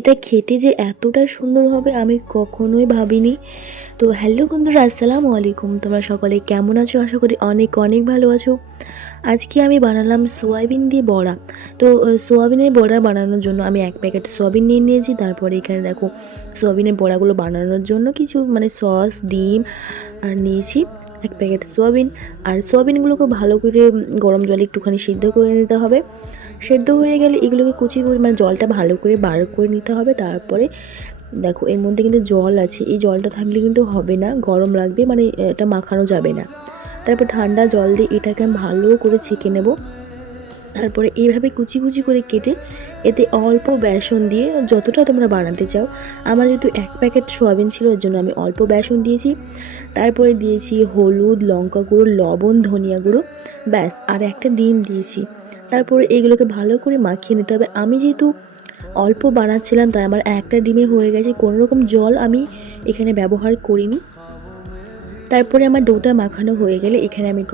এটা খেতে যে এতটা সুন্দর হবে আমি কখনোই ভাবিনি। তো হ্যালো বন্ধুরা, আসসালামু আলাইকুম। তোমরা সকলে কেমন আছো? আশা করি অনেক অনেক ভালো আছো। আজকে আমি বানালাম সোয়াবিন দিয়ে বড়া। তো সোয়াবিনের বড়া বানানোর জন্য আমি 1 প্যাকেট সোয়াবিন নিয়ে নিয়েছি। তারপরে এখানে দেখো সোয়াবিনের বড়াগুলো বানানোর জন্য কিছু সস, ডিম আর নিয়েছি 1 প্যাকেট সোয়াবিন। আর সোয়াবিনগুলোকে ভালো করে গরম জলে একটুখানি সিদ্ধ করে নিতে হবে। সেদ্ধ হয়ে গেলে এগুলোকে কুচি করে জলটা ভালো করে বার করে নিতে হবে। তারপরে দেখো এর মধ্যে কিন্তু জল আছে, এই জলটা থাকলে কিন্তু হবে না, গরম লাগবে, এটা মাখানো যাবে না। তারপর ঠান্ডা জল দিয়ে এটাকে আমি ভালো করে ছেঁকে নেব। তারপরে এইভাবে কুচি কুচি করে কেটে এতে অল্প বেসন দিয়ে যতটা তোমরা বানাতে চাও, আমার যেহেতু 1 প্যাকেট সোয়াবিন ছিল ওর জন্য আমি অল্প বেসন দিয়েছি। তারপরে দিয়েছি হলুদ, লঙ্কা গুঁড়ো, লবণ, ধনিয়া গুঁড়ো, ব্যাস, আর একটা ডিম দিয়েছি। তারপরে এগুলোকে ভালো করে মাখিয়ে নিতে হবে। আমি যেহেতু অল্প বানাচ্ছিলাম তাই আমার একটা ডিমে হয়ে গেছে, কোনো রকম জল আমি এখানে ব্যবহার করিনি। তারপরে আমার ডোটা মাখানো হয়ে গেলে এখানে আমি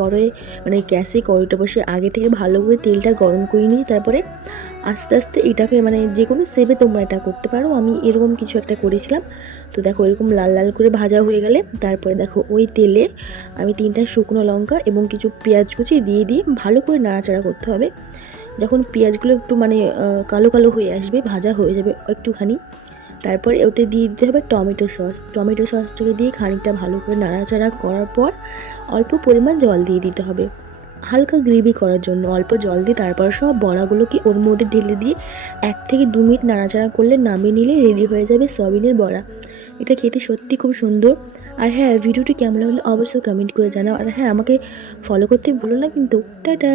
গ্যাসে কড়াইটা বসে আগে থেকে ভালো করে তেলটা গরম করে নিই। তারপরে আস্তে আস্তে এটাকে যে কোনো শেপে তোমরা এটা করতে পারো, আমি এরকম কিছু একটা করেছিলাম। তো দেখো এরকম লাল লাল করে ভাজা হয়ে গেলে তারপরে দেখো ওই তেলে আমি 3টা শুকনো লঙ্কা এবং কিছু পেঁয়াজ কুচি দিয়ে ভালো করে নাড়াচাড়া করতে হবে। যখন পেঁয়াজগুলো একটু কালো কালো হয়ে আসবে, ভাজা হয়ে যাবে একটুখানি, তারপরে ওতে দিয়ে দিতে হবে টমেটো সস। টমেটো সসটাকে দিয়ে খানিকটা ভালো করে নাড়াচাড়া করার পর অল্প পরিমাণ জল দিয়ে দিতে হবে, হালকা গ্রেভি করার জন্য অল্প জল দিয়ে। তারপর সব বড়াগুলোকে ওর মধ্যে ঢেলে দিয়ে 1 থেকে 2 মিনিট নাড়াচাড়া করলে নামিয়ে নিলে রেডি হয়ে যাবে সয়াবিনের বড়া। এটা খেতে সত্যি খুব সুন্দর। আর হ্যাঁ, ভিডিওটি কেমন লাগলো অবশ্যই কমেন্ট করে জানাও। আর হ্যাঁ, আমাকে ফলো করতে ভুলো না কিন্তু। টাটা।